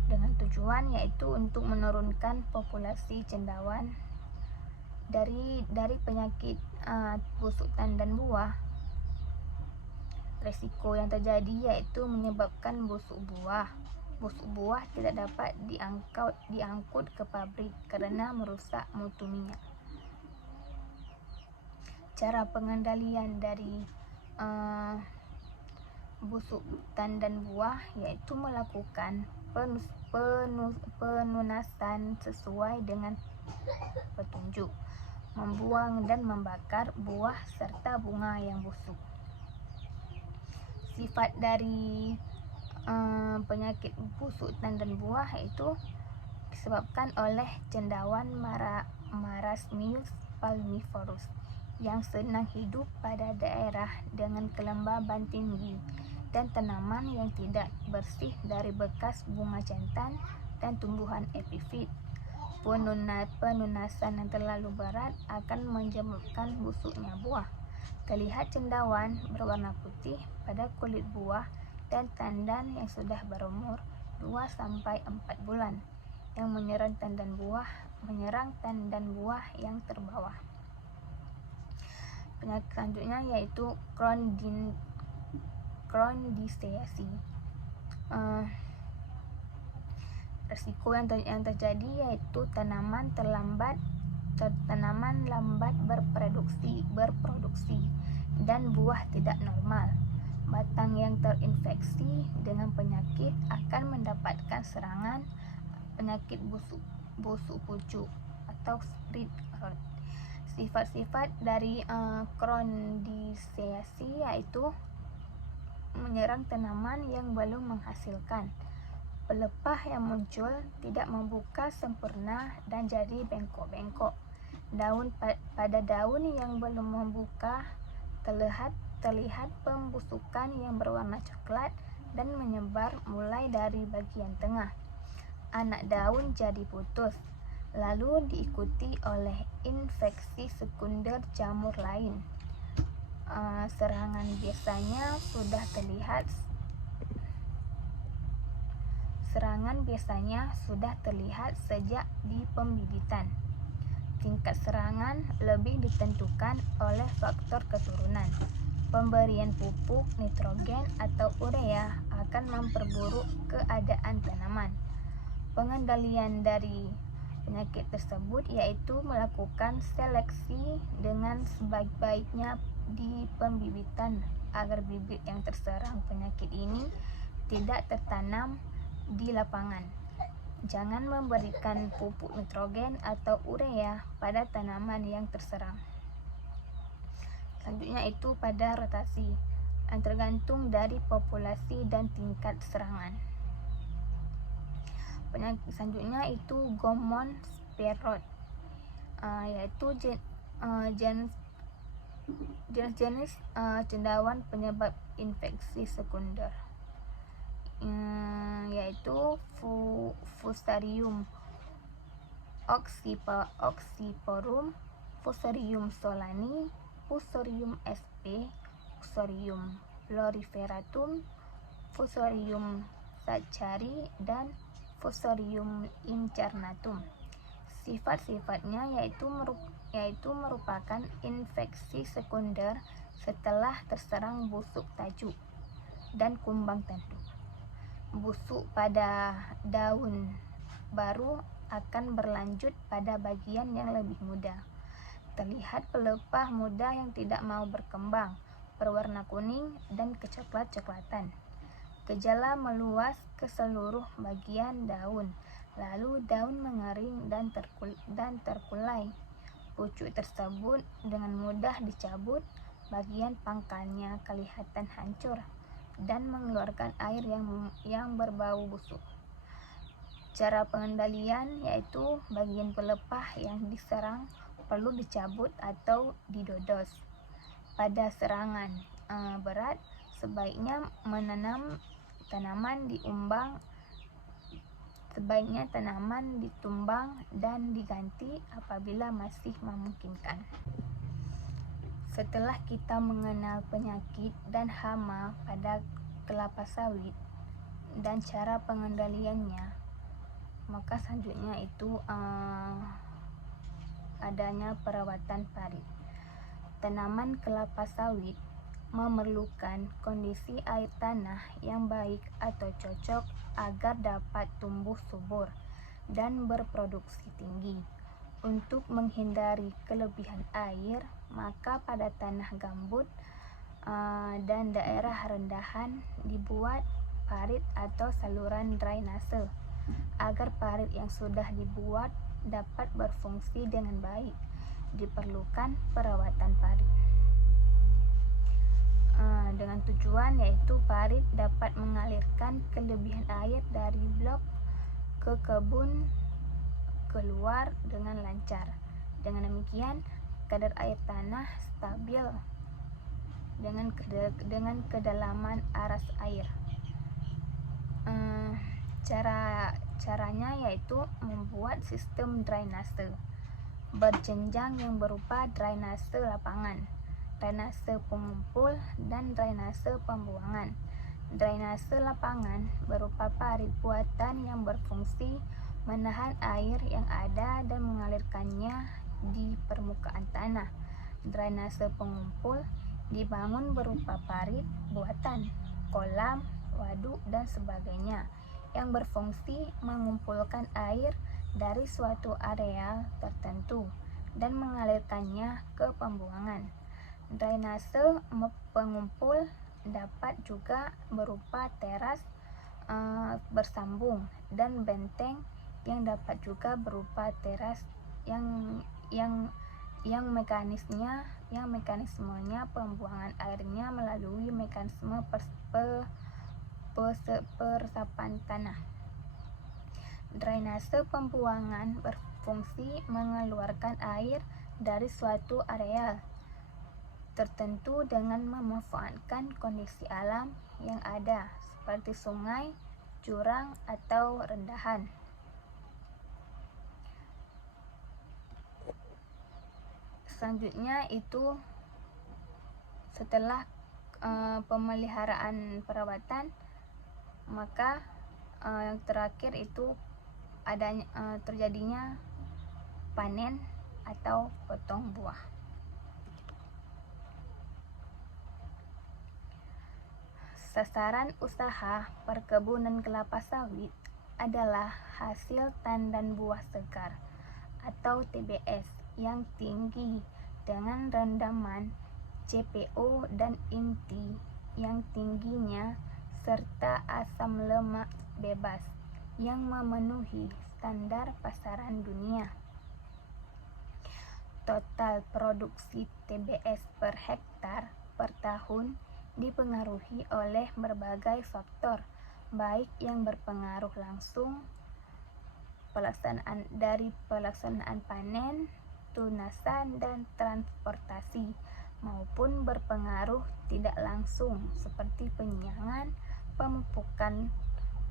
dengan tujuan yaitu untuk menurunkan populasi cendawan. Dari penyakit busuk tandan buah, resiko yang terjadi yaitu menyebabkan busuk buah tidak dapat diangkut ke pabrik karena merusak mutu minyak. Cara pengendalian dari busuk tandan buah yaitu melakukan penunasan sesuai dengan petunjuk, membuang dan membakar buah serta bunga yang busuk. Sifat dari penyakit busuk tandan buah itu disebabkan oleh cendawan Marasmius palmivorus yang senang hidup pada daerah dengan kelembaban tinggi dan tanaman yang tidak bersih dari bekas bunga jantan dan tumbuhan epifit. Penunasan yang terlalu berat akan menyebabkan busuknya buah. Terlihat cendawan berwarna putih pada kulit buah dan tandan yang sudah berumur 2-4 bulan yang menyerang tandan buah yang terbawah. Penyakit selanjutnya yaitu Crondiseaceae. Resiko yang terjadi yaitu tanaman lambat berproduksi dan buah tidak normal. Batang yang terinfeksi dengan penyakit akan mendapatkan serangan penyakit busuk pucuk atau split rot. Sifat-sifat dari Crondiseaceae yaitu menyerang tanaman yang belum menghasilkan. Pelepah yang muncul tidak membuka sempurna dan jadi bengkok-bengkok. Pada daun yang belum membuka terlihat pembusukan yang berwarna coklat dan menyebar mulai dari bagian tengah. anak daun jadi putus, lalu diikuti oleh infeksi sekunder jamur lain. Serangan biasanya sudah terlihat sejak di pembibitan. Tingkat serangan lebih ditentukan oleh faktor keturunan. Pemberian pupuk nitrogen atau urea akan memperburuk keadaan tanaman. Pengendalian dari penyakit tersebut yaitu melakukan seleksi dengan sebaik-baiknya di pembibitan agar bibit yang terserang penyakit ini tidak tertanam di lapangan. Jangan memberikan pupuk nitrogen atau urea pada tanaman yang terserang. Selanjutnya itu pada rotasi, tergantung dari populasi dan tingkat serangan. Penyakit selanjutnya itu Gomon Sparrowt, yaitu jenis cendawan penyebab infeksi sekunder, yaitu Fusarium oxysporum, Fusarium solani, Fusarium sp, Fusarium floriferatum, Fusarium sachari, dan Fusarium incarnatum. Sifat-sifatnya yaitu merupakan infeksi sekunder setelah terserang busuk tajuk dan kumbang tanduk. Busuk pada daun baru akan berlanjut pada bagian yang lebih muda. Terlihat pelepah muda yang tidak mau berkembang, berwarna kuning dan kecoklat-coklatan. Gejala meluas ke seluruh bagian daun, lalu daun mengering dan terkulai. Pucuk tersebut dengan mudah dicabut, bagian pangkalnya kelihatan hancur dan mengeluarkan air yang berbau busuk. Cara pengendalian yaitu bagian pelepah yang diserang perlu dicabut atau didodos. Pada serangan berat, sebaiknya tanaman ditumbang dan diganti apabila masih memungkinkan. Setelah kita mengenal penyakit dan hama pada kelapa sawit dan cara pengendaliannya, maka selanjutnya itu adanya perawatan parit. Tanaman kelapa sawit memerlukan kondisi air tanah yang baik atau cocok agar dapat tumbuh subur dan berproduksi tinggi. Untuk menghindari kelebihan air, maka pada tanah gambut dan daerah rendahan dibuat parit atau saluran drainase agar parit yang sudah dibuat dapat berfungsi dengan baik. Diperlukan perawatan parit dengan tujuan yaitu parit dapat mengalirkan kelebihan air dari blok ke kebun keluar dengan lancar. Dengan demikian, kadar air tanah stabil dengan kedalaman aras air. Caranya yaitu membuat sistem drainase berjenjang yang berupa drainase lapangan, drainase pengumpul, dan drainase pembuangan. Drainase lapangan berupa parit buatan yang berfungsi menahan air yang ada dan mengalirkannya di permukaan tanah. Drainase pengumpul dibangun berupa parit buatan, kolam, waduk, dan sebagainya yang berfungsi mengumpulkan air dari suatu area tertentu dan mengalirkannya ke pembuangan. Drainase pengumpul dapat juga berupa teras bersambung dan benteng yang dapat juga berupa teras yang mekanismenya pembuangan airnya melalui mekanisme peresapan tanah. Drainase pembuangan berfungsi mengeluarkan air dari suatu area tertentu dengan memanfaatkan kondisi alam yang ada seperti sungai, jurang, atau rendahan. Selanjutnya itu setelah pemeliharaan perawatan, maka yang terakhir itu terjadinya panen atau potong buah. Sasaran usaha perkebunan kelapa sawit adalah hasil tandan buah segar atau TBS yang tinggi dengan rendaman CPO dan inti yang tingginya serta asam lemak bebas yang memenuhi standar pasaran dunia. Total produksi TBS per hektar per tahun dipengaruhi oleh berbagai faktor, baik yang berpengaruh langsung dari pelaksanaan panen, tunasan, dan transportasi, maupun berpengaruh tidak langsung seperti penyiangan, pemupukan,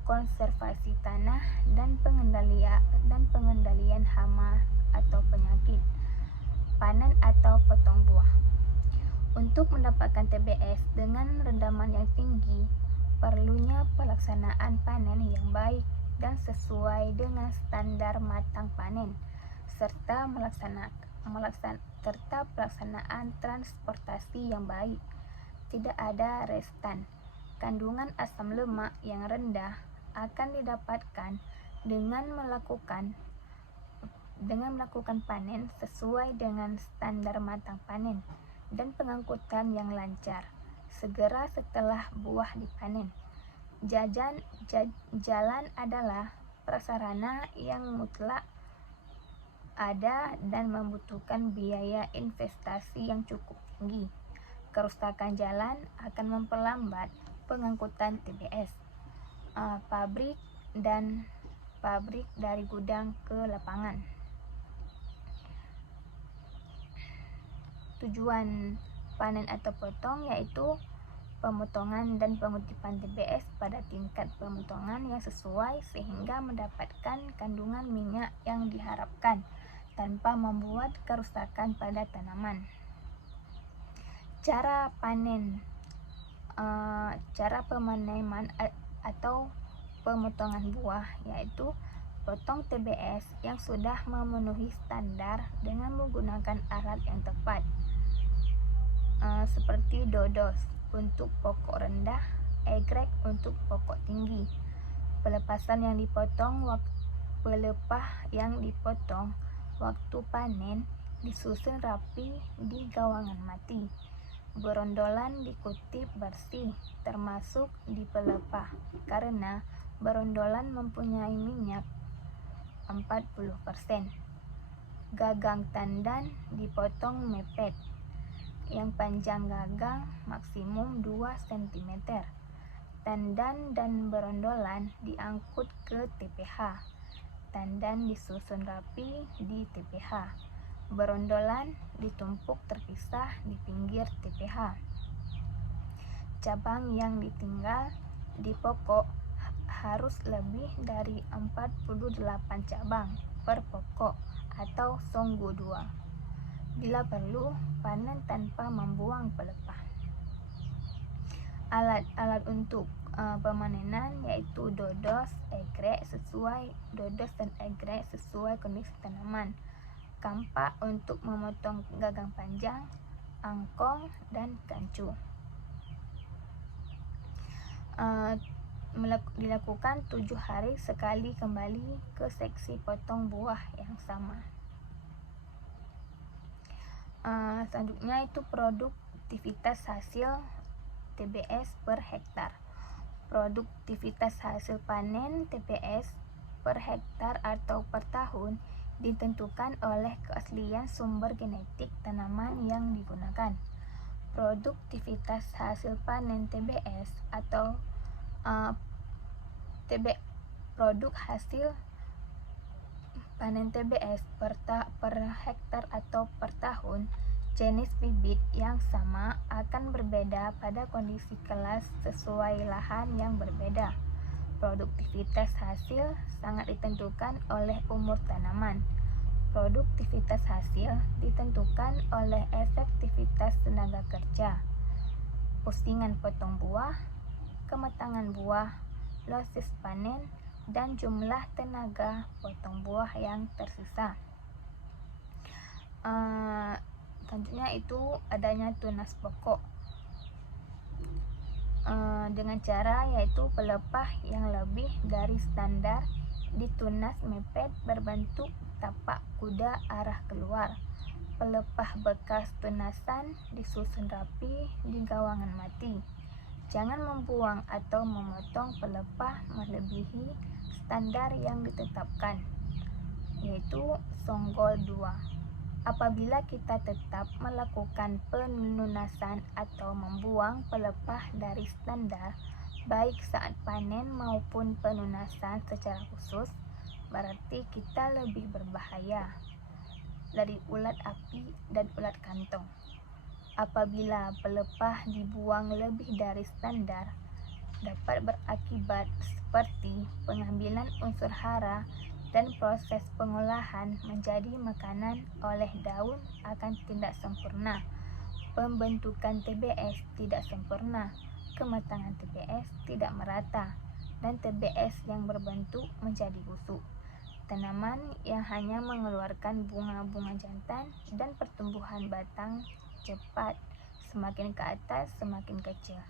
konservasi tanah, dan pengendalian hama atau penyakit, panen atau potong buah. Untuk mendapatkan TBS dengan rendaman yang tinggi, perlunya pelaksanaan panen yang baik dan sesuai dengan standar matang panen, serta pelaksanaan transportasi yang baik. Tidak ada restan. Kandungan asam lemak yang rendah akan didapatkan dengan melakukan panen sesuai dengan standar matang panen dan pengangkutan yang lancar segera setelah buah dipanen. Jalan adalah prasarana yang mutlak ada dan membutuhkan biaya investasi yang cukup tinggi. Kerusakan jalan akan memperlambat pengangkutan TBS. Pabrik dari gudang ke lapangan. Tujuan panen atau potong yaitu pemotongan dan pengutipan TBS pada tingkat pemotongan yang sesuai sehingga mendapatkan kandungan minyak yang diharapkan tanpa membuat kerusakan pada tanaman. Cara pemaneman atau pemotongan buah yaitu potong TBS yang sudah memenuhi standar dengan menggunakan alat yang tepat, seperti dodos untuk pokok rendah, egrek untuk pokok tinggi. Pelepah yang dipotong waktu panen disusun rapi di gawangan mati. Berondolan dikutip bersih, termasuk di pelepah, karena berondolan mempunyai minyak 40%. Gagang tandan dipotong mepet, yang panjang gagang maksimum 2 cm. Tandan dan berondolan diangkut ke TPH. Tandan disusun rapi di TPH. Berondolan ditumpuk terpisah di pinggir TPH. Cabang yang ditinggal di pokok harus lebih dari 48 cabang per pokok atau songgo 2. Bila perlu, panen tanpa membuang pelepah. Alat untuk pemanenan yaitu dodos dan egrek sesuai kondisi tanaman, kampak untuk memotong gagang panjang, angkong, dan kancu. Dilakukan 7 hari sekali kembali ke seksi potong buah yang sama. Selanjutnya itu produktivitas hasil TBS per hektar. Produktivitas hasil panen TBS per hektar atau per tahun ditentukan oleh keaslian sumber genetik tanaman yang digunakan. Produktivitas hasil panen TBS atau produk hasil panen TBS per hektar atau per tahun, jenis bibit yang sama akan berbeda pada kondisi kelas sesuai lahan yang berbeda. Produktivitas hasil sangat ditentukan oleh umur tanaman. produktivitas hasil ditentukan oleh efektivitas tenaga kerja, pusingan potong buah, kematangan buah, losis panen, dan jumlah tenaga potong buah yang tersisa. Selanjutnya itu adanya tunas pokok dengan cara yaitu pelepah yang lebih dari standar ditunas mepet berbentuk tapak kuda arah keluar. Pelepah bekas tunasan disusun rapi di gawangan mati. Jangan membuang atau memotong pelepah melebihi standar yang ditetapkan, yaitu songgol 2. Apabila kita tetap melakukan penunasan atau membuang pelepah dari standar, baik saat panen maupun penunasan secara khusus, berarti kita lebih berbahaya dari ulat api dan ulat kantong. Apabila pelepah dibuang lebih dari standar, dapat berakibat seperti pengambilan unsur hara dan proses pengolahan menjadi makanan oleh daun akan tidak sempurna, pembentukan TBS tidak sempurna, kematangan TBS tidak merata, dan TBS yang berbentuk menjadi busuk. Tanaman yang hanya mengeluarkan bunga-bunga jantan dan pertumbuhan batang cepat, semakin ke atas semakin kecil.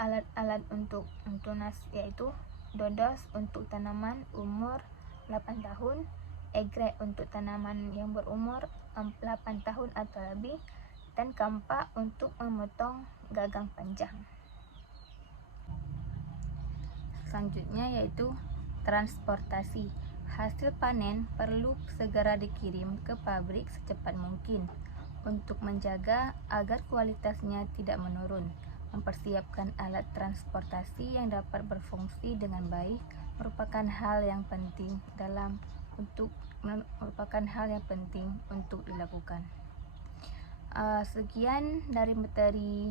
Alat-alat untuk tunas yaitu dodos untuk tanaman umur 8 tahun, egrek untuk tanaman yang berumur 8 tahun atau lebih, dan kampak untuk memotong gagang panjang. Selanjutnya yaitu transportasi. Hasil panen perlu segera dikirim ke pabrik secepat mungkin untuk menjaga agar kualitasnya tidak menurun. Mempersiapkan alat transportasi yang dapat berfungsi dengan baik merupakan hal yang penting untuk dilakukan. Sekian dari materi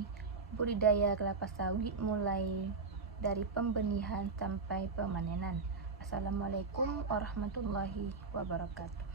budidaya kelapa sawit mulai dari pembenihan sampai pemanenan. Assalamualaikum warahmatullahi wabarakatuh.